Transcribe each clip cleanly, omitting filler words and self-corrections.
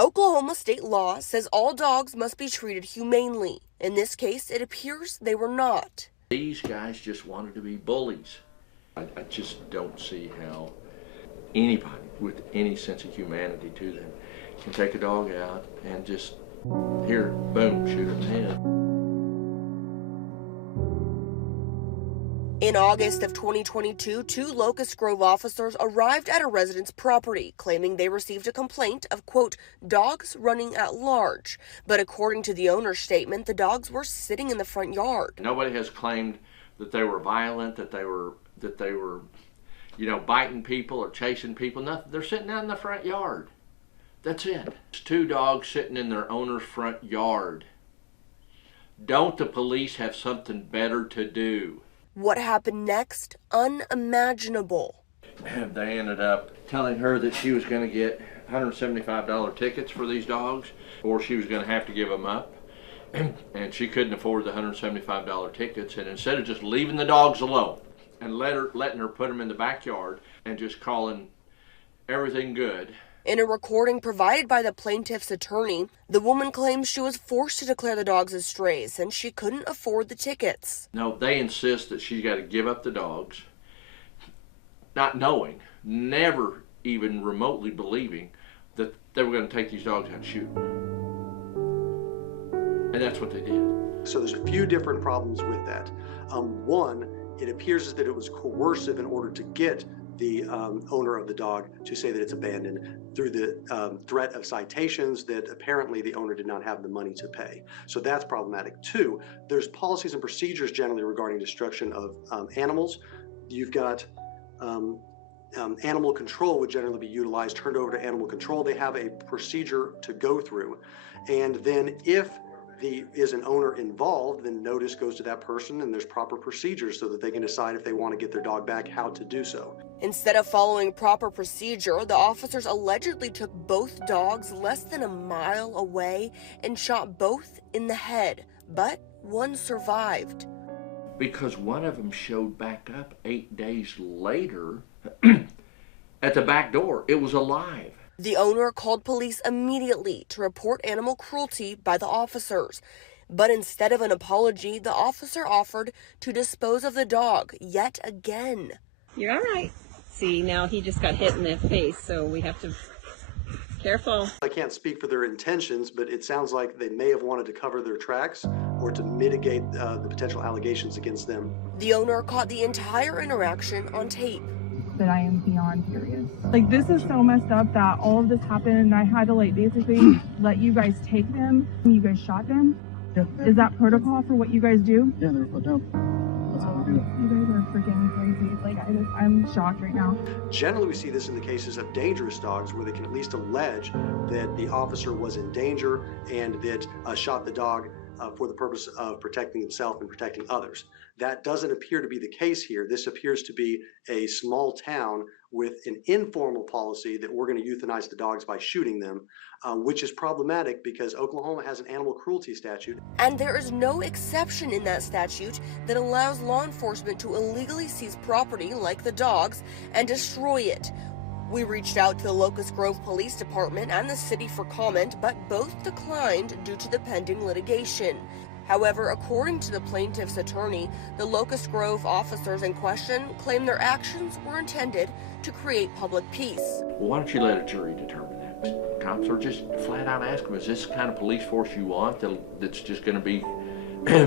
Oklahoma state law says all dogs must be treated humanely. In this case, it appears they were not. These guys just wanted to be bullies. I just don't see how anybody with any sense of humanity to them can take a dog out and just, here, boom, shoot him in the head. In August of 2022, 2 Locust Grove officers arrived at a resident's property, claiming they received a complaint of, quote, dogs running at large. But according to the owner's statement, the dogs were sitting in the front yard. Nobody has claimed that they were violent, that they were, biting people or chasing people. Nothing. They're sitting out in the front yard. That's it. It's 2 dogs sitting in their owner's front yard. Don't the police have something better to do? What happened next? Unimaginable. They ended up telling her that she was going to get $175 tickets for these dogs, or she was going to have to give them up. And she couldn't afford the $175 tickets. And instead of just leaving the dogs alone and letting her put them in the backyard and just calling everything good. In a recording provided by the plaintiff's attorney, the woman claims she was forced to declare the dogs as strays and she couldn't afford the tickets. No, they insist that she's got to give up the dogs, not knowing, never even remotely believing that they were going to take these dogs out and shoot them. And that's what they did. So there's a few different problems with that. One, it appears that it was coercive in order to get the owner of the dog to say that it's abandoned through the threat of citations that apparently the owner did not have the money to pay. So that's problematic. 2, there's policies and procedures generally regarding destruction of animals. You've got animal control would generally be utilized, turned over to animal control. They have a procedure to go through. And then if is an owner involved, then notice goes to that person and there's proper procedures so that they can decide if they want to get their dog back, how to do so. Instead of following proper procedure, the officers allegedly took both dogs less than a mile away and shot both in the head, but one survived. Because one of them showed back up 8 days later at the back door. It was alive. The owner called police immediately to report animal cruelty by the officers. But instead of an apology, the officer offered to dispose of the dog yet again. You're all right. See, now he just got hit in the face, so we have to careful. I can't speak for their intentions, but it sounds like they may have wanted to cover their tracks or to mitigate the potential allegations against them. The owner caught the entire interaction on tape. That I am beyond furious. Like, this is so messed up that all of this happened and I had to basically let you guys take them and you guys shot them. Yeah. Is that protocol for what you guys do? Yeah, they're put down. That's how we do it. You guys are freaking crazy. I'm shocked right now. Generally, we see this in the cases of dangerous dogs where they can at least allege that the officer was in danger and that shot the dog for the purpose of protecting himself and protecting others. That doesn't appear to be the case here. This appears to be a small town with an informal policy that we're going to euthanize the dogs by shooting them, which is problematic because Oklahoma has an animal cruelty statute. And there is no exception in that statute that allows law enforcement to illegally seize property like the dogs and destroy it. We reached out to the Locust Grove Police Department and the city for comment, but both declined due to the pending litigation. However, according to the plaintiff's attorney, the Locust Grove officers in question claim their actions were intended to create public peace. Well, why don't you let a jury determine that? Cops, or just flat out ask them, is this the kind of police force you want that's just going to be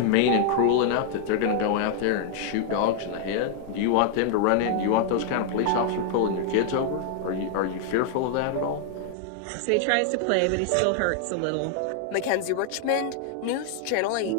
mean and cruel enough that they're going to go out there and shoot dogs in the head? Do you want them to run in? Do you want those kind of police officers pulling your kids over? Are you fearful of that at all? So he tries to play, but he still hurts a little. Mackenzie Richmond, News Channel 8.